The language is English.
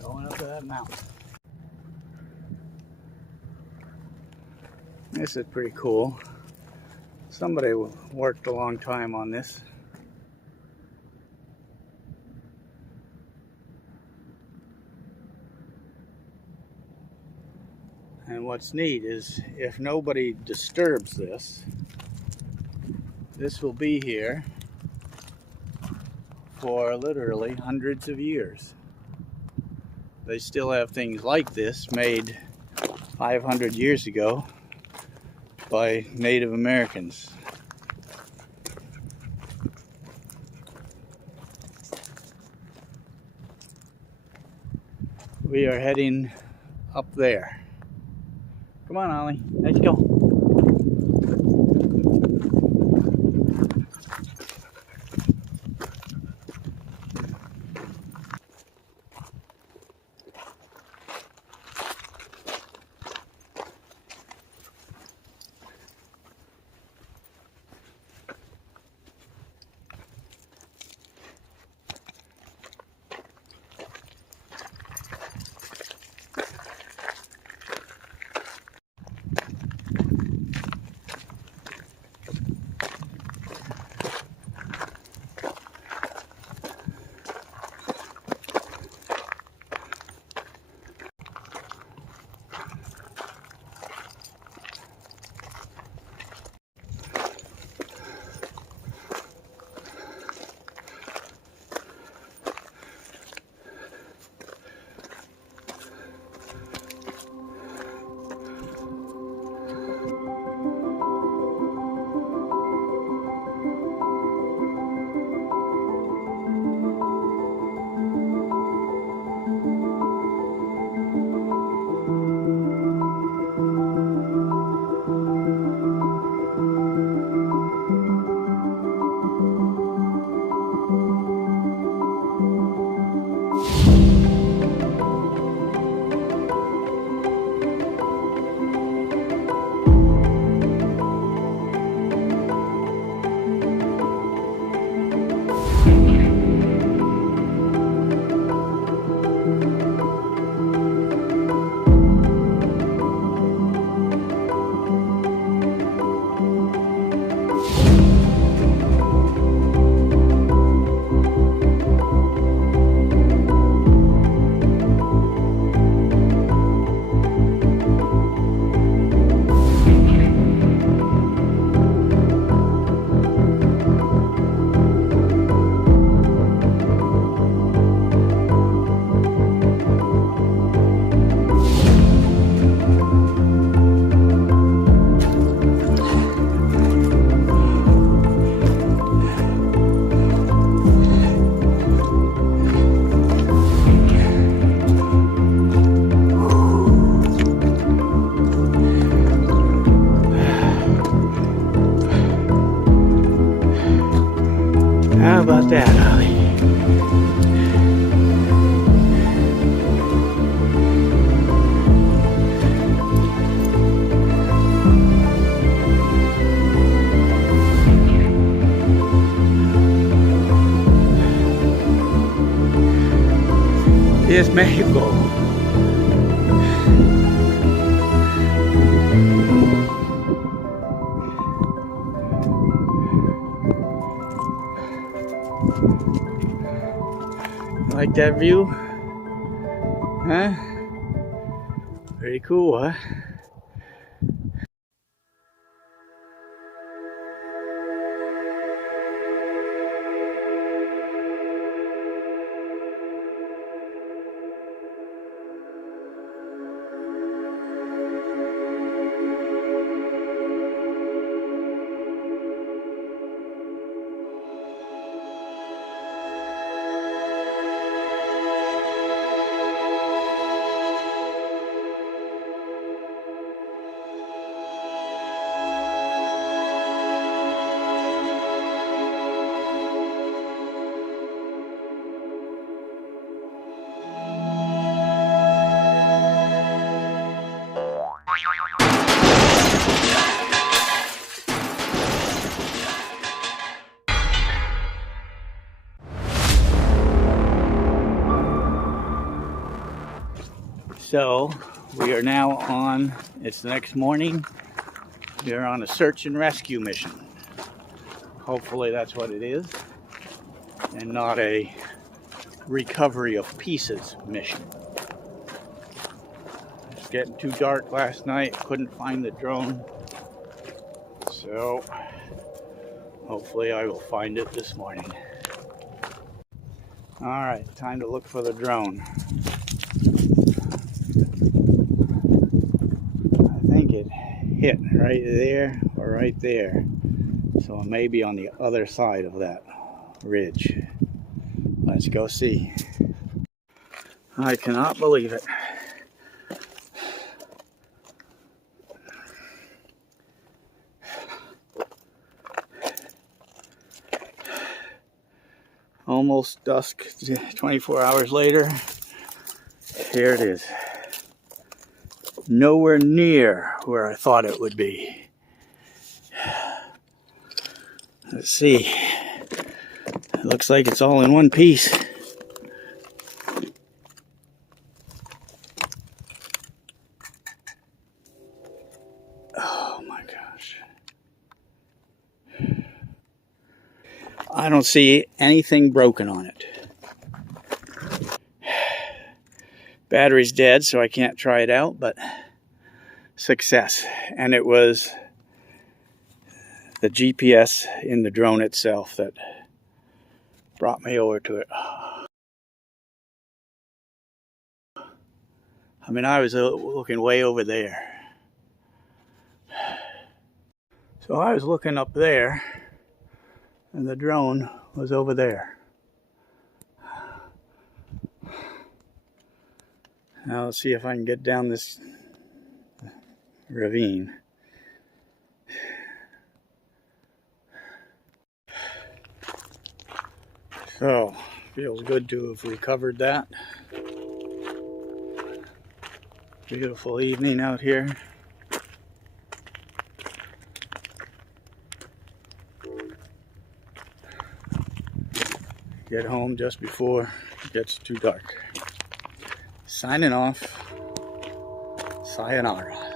Going up to that mountain. This is pretty cool. Somebody worked a long time on this. And what's neat is if nobody disturbs this, this will be here for literally hundreds of years. They still have things like this made 500 years ago by Native Americans. We are heading up there. Come on, Ollie, let's go. How about that, Ollie? Yes, Mexico. Like that view? Huh? Pretty cool, huh? So we are now on, it's the next morning, we are on a search and rescue mission. Hopefully that's what it is, and not a recovery of pieces mission. It's getting too dark last night, couldn't find the drone, so hopefully I will find it this morning. Alright, time to look for the drone. I think it hit right there or right there, so it may be on the other side of that ridge. Let's go see. I cannot believe it. Almost dusk, 24 hours later, here it is. Nowhere near where I thought it would be. Let's see. It looks like it's all in one piece. Oh my gosh. I don't see anything broken on it. Battery's dead, so I can't try it out, but success. And it was the GPS in the drone itself that brought me over to it. I mean, I was looking way over there. So I was looking up there, and the drone was over there. Now let's see if I can get down this ravine. So, feels good to have recovered that. Beautiful evening out here. Get home just before it gets too dark. Signing off. Sayonara.